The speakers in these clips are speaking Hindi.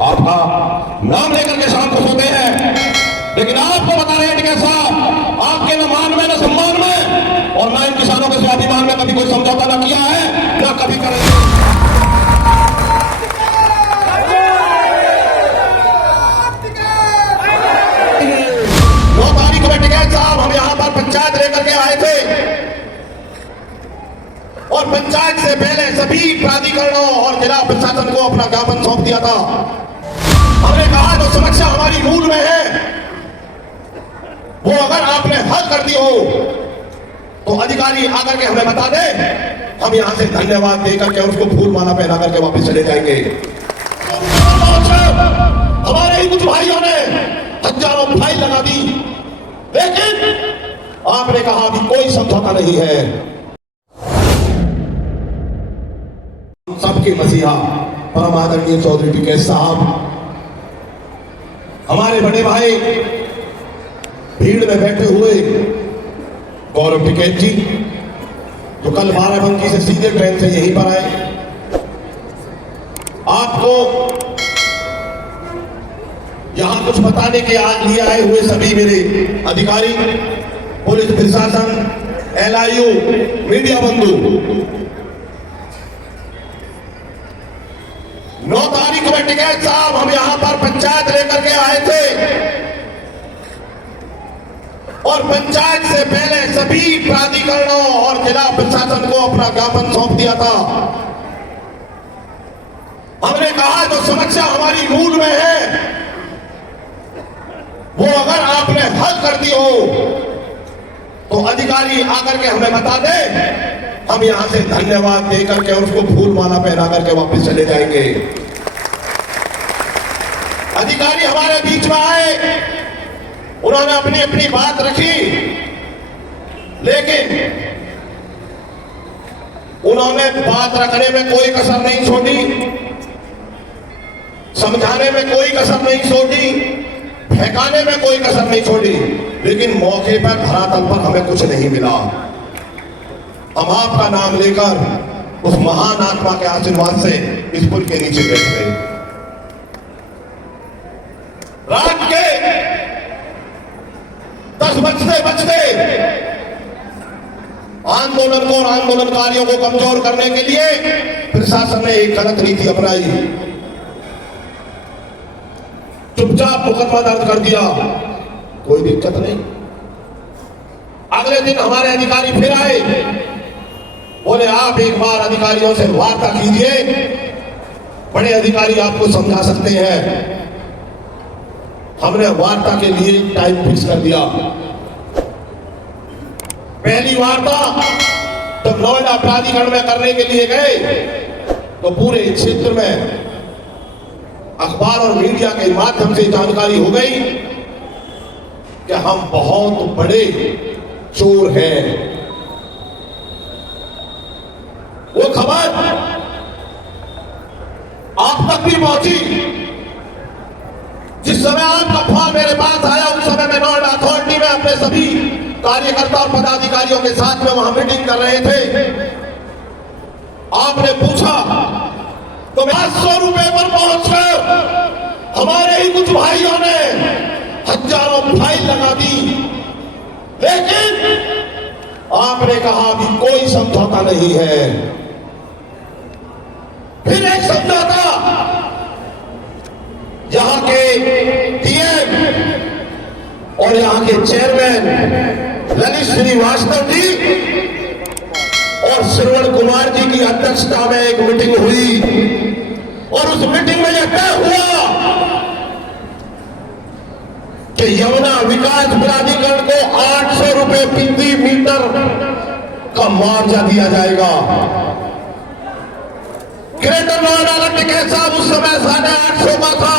आपका नाम लेकर के शाम को सोते हैं, लेकिन आपको बता रहे हैं कि साहब आपके न मान में न सम्मान में और न इन किसानों के स्वाभिमान में कभी कोई समझौता न किया है, न कभी करेंगे। 9 तारीख को टिकैत साहब हम यहां पर पंचायत लेकर के आए थे और पंचायत से पहले सभी प्राधिकरणों और जिला प्रशासन को अपना ज्ञापन सौंप दिया था। हमने कहा जो समस्या हमारी मूल में है वो अगर आपने हल कर दी हो तो अधिकारी आकर के हमें बता दे, हम यहां से धन्यवाद देकर के उसको फूल माला पहना करके वापस चले जाएंगे। हमारे ही कुछ भाइयों ने हजारों फाइल लगा दी, लेकिन आपने कहा अभी कोई समझौता नहीं है। सबके मसीहा परम आदरणीय चौधरी टिकैत साहब, हमारे बड़े भाई भीड़ में बैठे हुए गौरव टिकैत जी, जो कल बाराबंकी से सीधे ट्रेन से यहीं पर आए, आपको यहां कुछ बताने के लिए आए हुए सभी मेरे अधिकारी, पुलिस प्रशासन, LIU, मीडिया बंधु, 9 तारीख को टिकैत साहब हम यहां पर पंचायत लेकर के आए थे और पंचायत से पहले सभी प्राधिकरणों और जिला प्रशासन को अपना ज्ञापन सौंप दिया था। हमने कहा जो समस्या हमारी मूल में है वो अगर आपने हल कर दी हो तो अधिकारी आकर के हमें बता दे, हम यहां से धन्यवाद देकर के उसको फूल माला पहना करके वापस चले जाएंगे। अधिकारी हमारे बीच में आए, उन्होंने अपनी अपनी बात रखी, लेकिन उन्होंने बात रखने में कोई कसर नहीं छोड़ी, समझाने में कोई कसर नहीं छोड़ी, फेंकाने में कोई कसर नहीं छोड़ी, लेकिन मौके पर धरातल पर हमें कुछ नहीं मिला। हम आपका नाम लेकर उस महान आत्मा के आशीर्वाद से इस पुल के नीचे बैठ गए। रात के 10 बजते आंदोलन को और आंदोलनकारियों को कमजोर करने के लिए प्रशासन ने एक गलत नीति अपनाई, चुपचाप मुकदमा दर्ज कर दिया, कोई दिक्कत नहीं। अगले दिन हमारे अधिकारी फिर आए, बोले आप एक बार अधिकारियों से वार्ता कीजिए, बड़े अधिकारी आपको समझा सकते हैं। हमने वार्ता के लिए टाइम फिक्स कर दिया। पहली वार्ता जब नोएडा प्राधिकरण में करने के लिए गए तो पूरे क्षेत्र में अखबार और मीडिया के माध्यम से जानकारी हो गई कि हम बहुत बड़े चोर हैं। वो खबर आप तक भी पहुंची। जिस समय आपका फोन मेरे पास आया उस समय मैं नोएडा अथॉरिटी में अपने सभी कार्यकर्ता और पदाधिकारियों के साथ में वहां मीटिंग कर रहे थे। आपने पूछा तो 500 रुपए पर पहुंचकर हमारे ही कुछ भाइयों ने हजारों फाइल लगा दी, लेकिन आपने कहा अभी कोई समझौता नहीं है। फिर एक समझौता, यहां के DM और यहां के चेयरमैन ललित श्रीवास्तव जी और श्रवण कुमार जी की अध्यक्षता में एक मीटिंग हुई और उस मीटिंग में यह तय हुआ कि यमुना विकास प्राधिकरण को 800 रुपए प्रति मीटर का मुआवजा दिया जाएगा। ग्रेटर नोएडा का टिकैत साहब उस समय 850 का था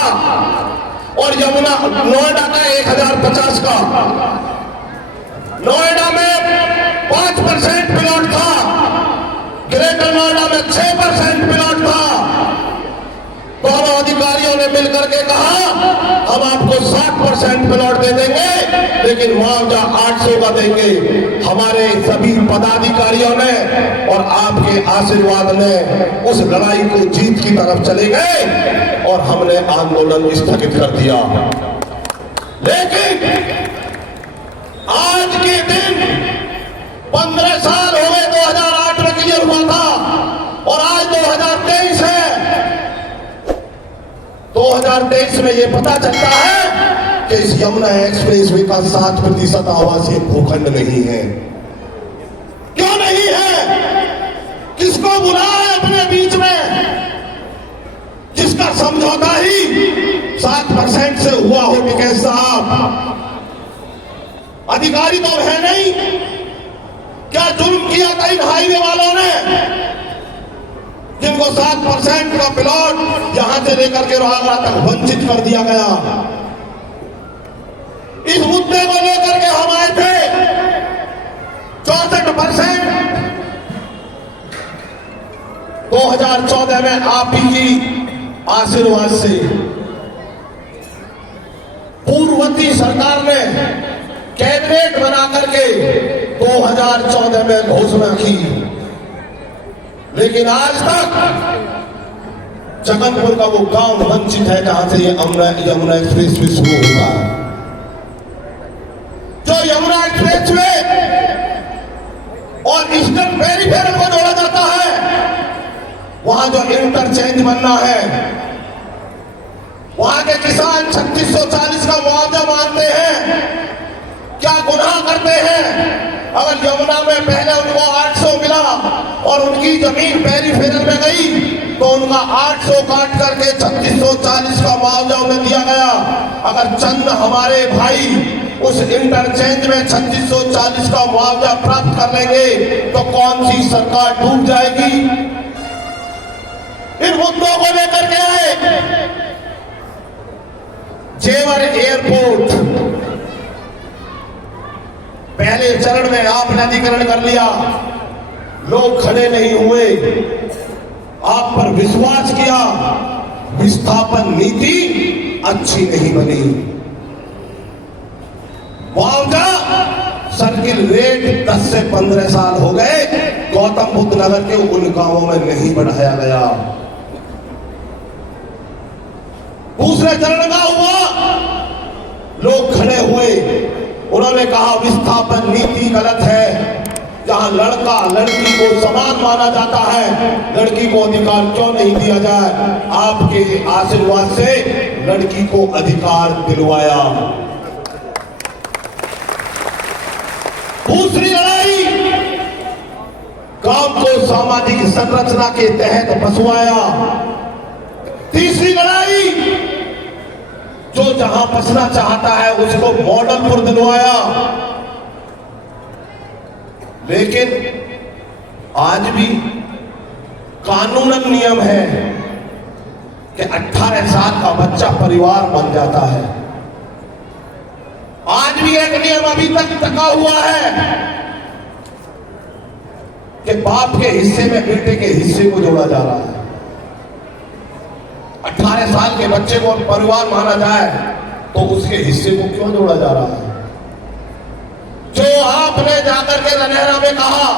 और यमुना नोएडा का 1050 का। नोएडा में 5% प्लॉट था, ग्रेटर नोएडा में 6% प्लॉट था। दोनों अधिकारियों ने मिलकर के कहा हम आपको 60% प्लॉट दे देंगे, लेकिन मुआवजा 800 का देंगे। हमारे सभी पदाधिकारियों ने और आपके आशीर्वाद ने उस लड़ाई को जीत की तरफ चले गए और हमने आंदोलन स्थगित कर दिया। लेकिन आज के दिन 15 साल हो गए, 2008 में क्लियर हुआ था और आज 2023 है। 2023 में यह पता चलता है कि इस यमुना एक्सप्रेस वे का 7% आवासीय भूखंड नहीं है। क्यों नहीं है? किसको बुलाए अपने बीच में जिसका समझौता ही 7% से हुआ हो? टिकैत साहब, अधिकारी तो है नहीं। क्या जुर्म किया था इन हाईवे वालों ने जिनको 7% का प्लॉट यहां से लेकर के रोहंगा तक वंचित कर दिया गया? इस मुद्दे को लेकर के हम आए थे। 64% 2014 में आप ही की आशीर्वाद से पूर्ववर्ती सरकार ने कैबिनेट बना करके 2014 में घोषणा की, लेकिन आज तक जगतपुर का वो गांव वंचित है जहां से ये यमुना एक्सप्रेस वे शुरू होगा। जो यमुना एक्सप्रेस वे और ईस्टर्न पेरिफेरल को जोड़ा जाता है, वहां जो इंटरचेंज बनना है, वहां के किसान 3640 का मुआवजा मांगते हैं। क्या गुनाह करते हैं? अगर यमुना में पहले उनको 800 मिला और उनकी जमीन पेरिफेरल में गई तो उनका 800 काट करके 3640 का मुआवजा उन्हें दिया गया। अगर चंद हमारे भाई उस इंटरचेंज में 3640 का मुआवजा प्राप्त कर लेंगे तो कौन सी सरकार डूब जाएगी? इन मुद्दों को लेकर के आए। जेवर एयरपोर्ट पहले चरण में आपने अधिग्रहण कर लिया, लोग खड़े नहीं हुए, आप पर विश्वास किया, विस्थापन नीति अच्छी नहीं बनी। मुआवजा सर्किल रेट 10 से 15 साल हो गए, गौतम बुद्ध नगर के उन गांवों में नहीं बढ़ाया गया। दूसरे चरण का हुआ, लोग खड़े हुए, उन्होंने कहा विस्थापन नीति गलत है। जहां लड़का लड़की को समान माना जाता है, लड़की को अधिकार क्यों नहीं दिया जाए? आपके आशीर्वाद से लड़की को अधिकार दिलवाया। दूसरी लड़ाई, गांव को सामाजिक संरचना के तहत बसवाया। तीसरी लड़ाई, जो जहां बसना चाहता है उसको मॉडल पर दिलवाया। लेकिन आज भी कानूनन नियम है कि 18 साल का बच्चा परिवार बन जाता है। आज भी एक नियम अभी तक टका हुआ है कि बाप के हिस्से में बेटे के हिस्से को जोड़ा जा रहा है। 18 साल के बच्चे को परिवार माना जाए तो उसके हिस्से को क्यों जोड़ा जा रहा है? जो आपने जाकर के रनहरा में कहा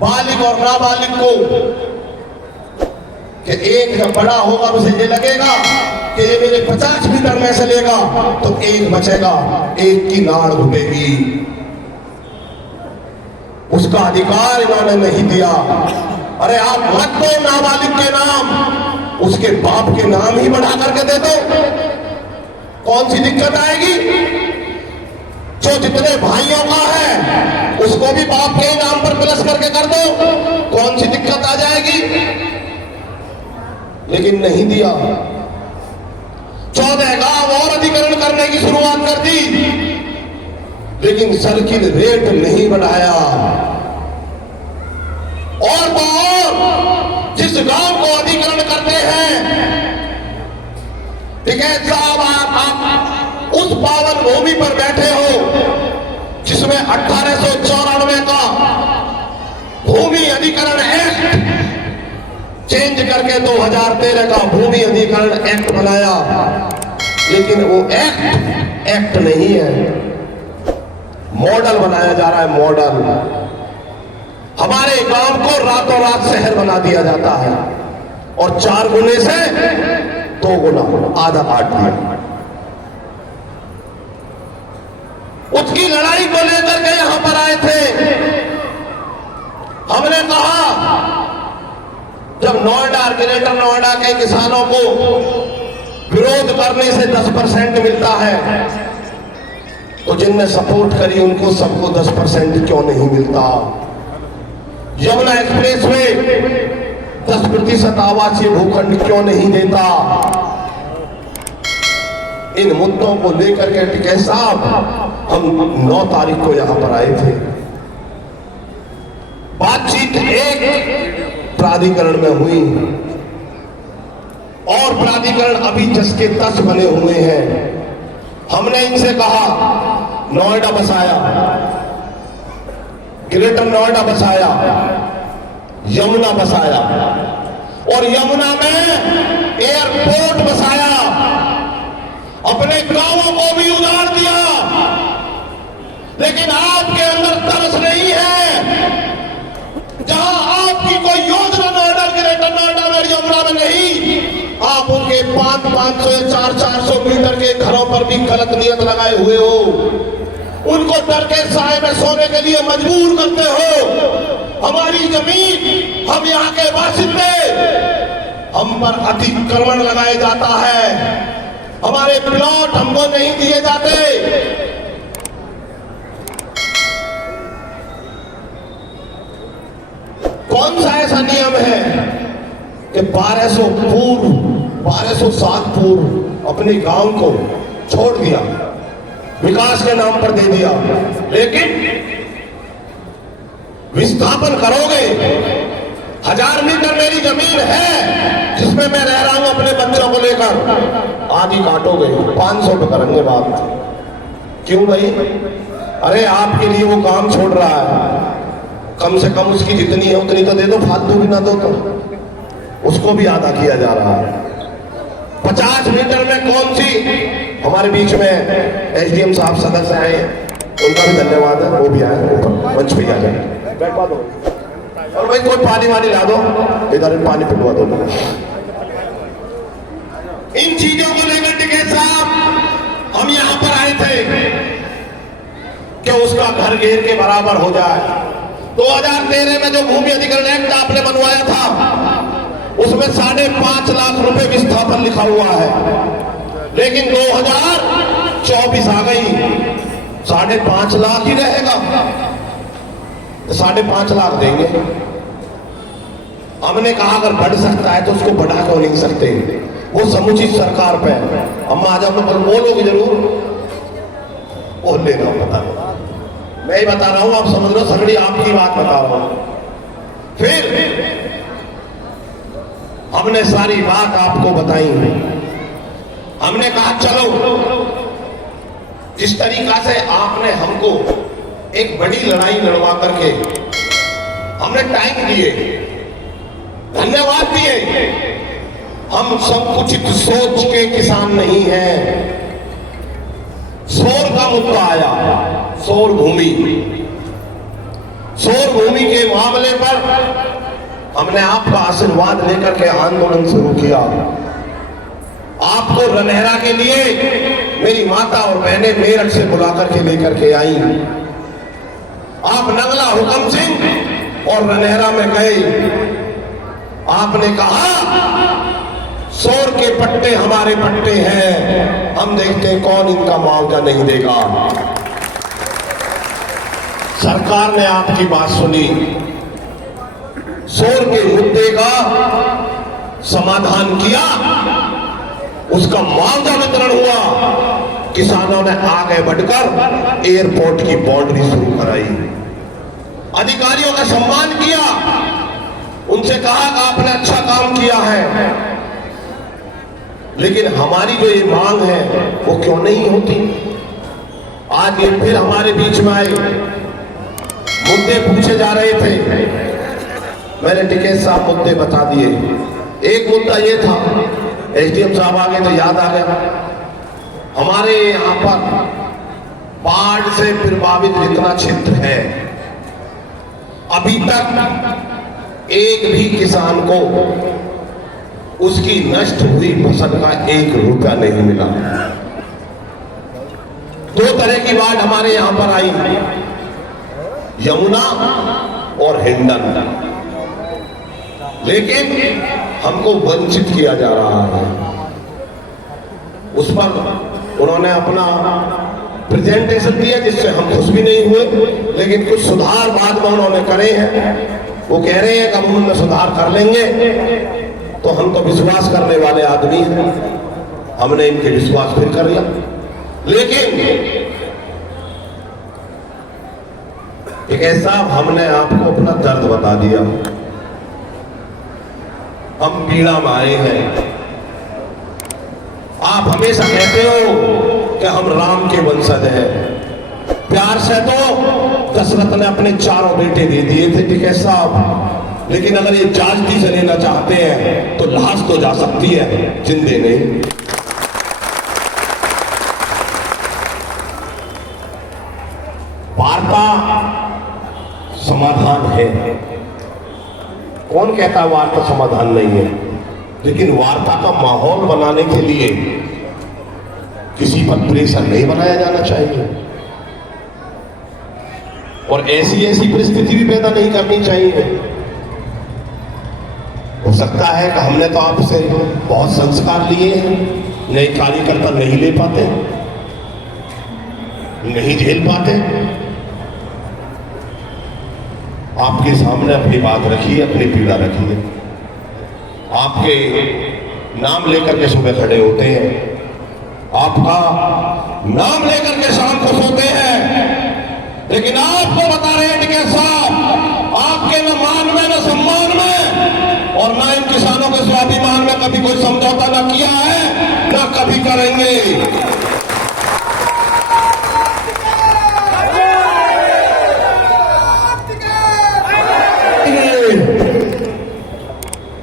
बालिग और नाबालिग को कि एक जब बड़ा होगा उसे ये लगेगा कि ये मेरे 50 मीटर में से लेगा तो एक बचेगा, एक की नाड़ घुटेगी, उसका अधिकार इन्होंने नहीं दिया। अरे आप मत दो नाबालिग के नाम, उसके बाप के नाम ही बढ़ा करके दे दो, कौन सी दिक्कत आएगी? जो जितने भाइयों का है उसको भी बाप के नाम पर प्लस करके कर दो, कौन सी दिक्कत आ जाएगी? लेकिन नहीं दिया। 14 गांव और अधिग्रहण करने की शुरुआत कर दी, लेकिन सर्किल रेट नहीं बढ़ाया। और तो और जिस गांव को अधिग्रहण करते हैं, टिकैत साहब, आप उस पावन भूमि पर बैठे हो जिसमें 1894 का भूमि अधिग्रहण एक्ट चेंज करके 2013 का भूमि अधिग्रहण एक्ट बनाया। लेकिन वो एक्ट नहीं है, मॉडल बनाया जा रहा है। मॉडल हमारे गांव को रातों रात शहर बना दिया जाता है। और 4 गुने से 2 गुना आधा काट दिया। उसकी लड़ाई को लेकर के यहां पर आए थे। हमने कहा जब नोएडा, ग्रेटर नोएडा के किसानों को विरोध करने से 10% मिलता है, तो जिनने सपोर्ट करी उनको सबको 10% क्यों नहीं मिलता? यमुना एक्सप्रेस में 10% आवासीय भूखंड क्यों नहीं देता? इन मुद्दों को लेकर के टिकैत साहब हम 9 तारीख को यहां पर आए थे। बातचीत एक प्राधिकरण में हुई और प्राधिकरण अभी जस के तस बने हुए हैं। हमने इनसे कहा नोएडा बसाया, ग्रेटर नोएडा बसाया, यमुना बसाया और यमुना में एयरपोर्ट बसाया, अपने गांवों को भी उजाड़ दिया। लेकिन आपके अंदर तरस नहीं है। जहां आपकी कोई योजना नोएडा, ग्रेटर नोएडा में, यमुना में नहीं, आप उनके 500 या 400 मीटर के घरों पर भी गलत नियत लगाए हुए हो। उनको डर के साए में सोने के लिए मजबूर करते हो। हमारी जमीन, हम यहाँ के बासिंदे, हम पर अतिक्रमण लगाया जाता है। हमारे प्लॉट हमको नहीं दिए जाते। कौन सा ऐसा नियम है कि 1207 पूर्व अपने गांव को छोड़ दिया, विकास के नाम पर दे दिया, लेकिन विस्थापन करोगे? 1000 मीटर मेरी जमीन है जिसमें मैं रह रहा हूं अपने बच्चों को लेकर, आधी काटोगे, 500 पे करेंगे बात। क्यों भाई? अरे आपके लिए वो काम छोड़ रहा है, कम से कम उसकी जितनी है उतनी तो दे दो, फालतू भी ना दो तो उसको भी आधा किया जा रहा है। 50 मीटर में कौन सी? हमारे बीच में एसडीएम साहब सदस्य आए, उनका भी धन्यवाद है, वो भी आए, ऊपर मंच पे आ जाए, बैठवा दो और भाई कोई पानी वानी ला दो, इधर पानी पिलवा दो। इन चीजों को लेकर टिकैत साहब हम यहां पर आए थे कि उसका घर घेर के बराबर हो जाए। 2013 में जो भूमि अधिग्रहण एक्ट आपने बनवाया था उसमें 5.5 लाख रुपए विस्थापन लिखा हुआ है, लेकिन 2024 आ गई, 5.5 लाख ही रहेगा। 5.5 लाख देंगे। हमने कहा अगर बढ़ सकता है तो उसको बढ़ा क्यों नहीं सकते? वो समुचित सरकार पे है। हम आ जाओ तो बोलोगे जरूर, बोल लेना, पता नहीं, मैं ही बता रहा हूं, आप समझ लो सगड़ी आपकी बात बता रहा हूं। फिर हमने सारी बात आपको बताई। हमने कहा चलो, जिस तरीका से आपने हमको एक बड़ी लड़ाई लड़वा करके हमने टाइम दिए, धन्यवाद दिए। हम संकुचित सोच के किसान नहीं हैं। शोर का मुद्दा आया, शोर भूमि के मामले पर हमने आपका आशीर्वाद लेकर के आंदोलन शुरू किया। आपको रनहरा के लिए मेरी माता और बहनें मेरठ से बुलाकर के लेकर के आई। आप नगला हुकम सिंह और रनहरा में गए। आपने कहा शोर के पट्टे हमारे पट्टे हैं, हम देखते हैं कौन इनका मुआवजा नहीं देगा। सरकार ने आपकी बात सुनी, शोर के मुद्दे का समाधान किया, उसका मुआवजा वितरण हुआ। किसानों ने आगे बढ़कर एयरपोर्ट की बाउंड्री शुरू कराई, अधिकारियों का सम्मान किया, उनसे कहा कि आपने अच्छा काम किया है, लेकिन हमारी जो ये मांग है वो क्यों नहीं होती? आज ये फिर हमारे बीच में आए, मुद्दे पूछे जा रहे थे, मैंने टिकैत साहब मुद्दे बता दिए। एक मुद्दा ये था, एसडीएम साहब आ गए तो याद आ गया, हमारे यहाँ पर बाढ़ से प्रभावित जितना क्षेत्र है, अभी तक एक भी किसान को उसकी नष्ट हुई फसल का 1 रुपया नहीं मिला। 2 तरह की बाढ़ हमारे यहां पर आई, यमुना और हिंडन, लेकिन हमको वंचित किया जा रहा है। उस पर उन्होंने अपना प्रेजेंटेशन दिया जिससे हम खुश भी नहीं हुए, लेकिन कुछ सुधार बाद में उन्होंने करे हैं। वो कह रहे हैं कि हम उनमें सुधार कर लेंगे, तो हम तो विश्वास करने वाले आदमी हैं, हमने इनके विश्वास फिर कर लिया। लेकिन एक ऐसा हमने आपको अपना दर्द बता दिया, हम पीड़ा में आए हैं। आप हमेशा कहते हो कि हम राम के वंशज हैं। प्यार से तो दशरथ ने अपने 4 बेटे दे दिए थे, ठीक है साहब, लेकिन अगर ये जाजती से लेना चाहते हैं तो लाश तो जा सकती है, जिंदे नहीं। वार्ता समाधान है। कौन कहता वार्ता समाधान नहीं है? लेकिन वार्ता का माहौल बनाने के लिए किसी पर प्रेशर नहीं बनाया जाना चाहिए, और ऐसी परिस्थिति भी पैदा नहीं करनी चाहिए। हो सकता है कि हमने तो आपसे बहुत संस्कार लिए हैं, नए कार्यकर्ता नहीं ले पाते, नहीं झेल पाते। आपके सामने अपनी बात रखिए, अपनी पीड़ा रखिए। आपके नाम लेकर के सुबह खड़े होते हैं, आपका नाम लेकर के शाम को सोते हैं, लेकिन आपको बता रहे हैं कि साहब आपके न मान में न सम्मान में और न इन किसानों के स्वाभिमान में कभी कोई समझौता न किया है, न कभी करेंगे।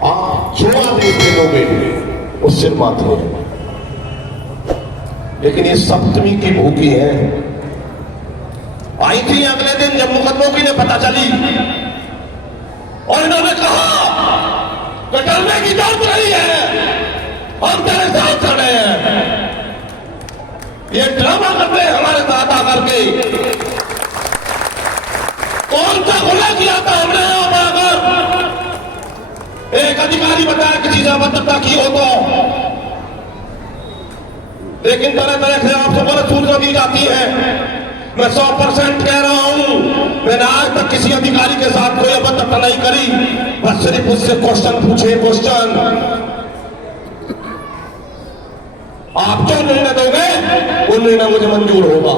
आप जो आदेश दे दोगे उससे मात हो, लेकिन ये सप्तमी की भूखी है। आई थी अगले दिन जब मुकदमों की ने पता चली, और इन्होंने कहा कि डरने की जरूरत नहीं है, हम तेरे साथ खड़े हैं। ये ड्रामा करते हैं हमारे साथ आकर के। कौन सा गुनाह किया था हमने यहां पर? अगर एक अधिकारी बताया किसी से अभद्रता की हो तो, लेकिन तरह तरह से आपसे गलत सूचना दी जाती है। मैं 100% कह रहा हूं, मैंने आज तक किसी अधिकारी के साथ कोई अभद्रता नहीं करी, बस सिर्फ उससे क्वेश्चन पूछे। क्वेश्चन आप जो निर्णय दोगे वो निर्णय मुझे मंजूर होगा।